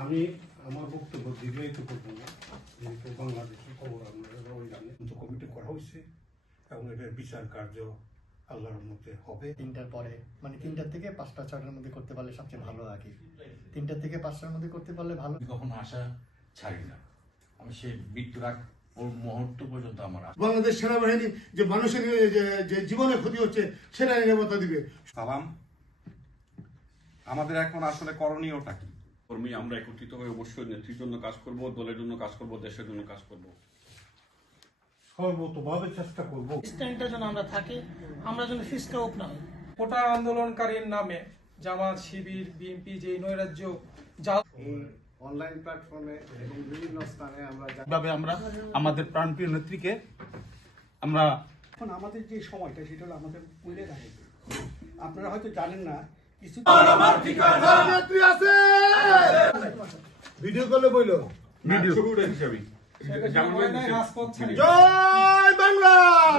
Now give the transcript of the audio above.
আমি আমার বক্তব্য দীর্ঘায়িত করবো না, যেহেতু বাংলাদেশের খবর আপনারা সবাই জানেন। কমিটি করা হয়েছে এবং এটার বিচার কার্য আল্লাহর মধ্যে হবে। 3টার পরে মানে 3টা থেকে 5টা 6টার মধ্যে করতে পারলে সবচেয়ে ভালো আর কি। 3টা থেকে 5টার মধ্যে করতে পারলে ভালো। কখনো আশা ছাড়ি না, আমি সেই মৃত্যুর আগ মুহূর্ত পর্যন্ত আমার বাংলাদেশ সেনাবাহিনী যে মানুষের যে জীবনের ক্ষতি হচ্ছে সেটা নিরাপত্তা দিবে। সালাম। আমাদের এখন আসলে করণীয়টা কি? কর্মী আমরা একত্রিত হয়ে অবশ্যই নেত্রীর জন্য কাজ করব, দলের জন্য কাজ করব, দেশের জন্য কাজ করব। সর্বতভাবে চেষ্টা করবো স্ট্যান্ডটা যেন আমরা থাকি, আমরা যেন ফিসকা উপ না হই। কোটা আন্দোলনকারীর নামে জামাত, শিবির, বিএনপি যে নৈরাজ্য এই অনলাইন প্ল্যাটফর্মে এবং বিভিন্ন স্থানে আমরা ভাবে আমরা আমাদের প্রাণপ্রিয় নেত্রীকে আমরা এখন আমাদের যে সময়টা সেটা হলো আমাদের মূল্যে রাখে। আপনারা হয়তো জানেন না কিছু ভিডিও কলে বইলো ভিডিও ছবি উঠে হিসাবে রাজপথ ছাড়িয়ে জয় বাংলা।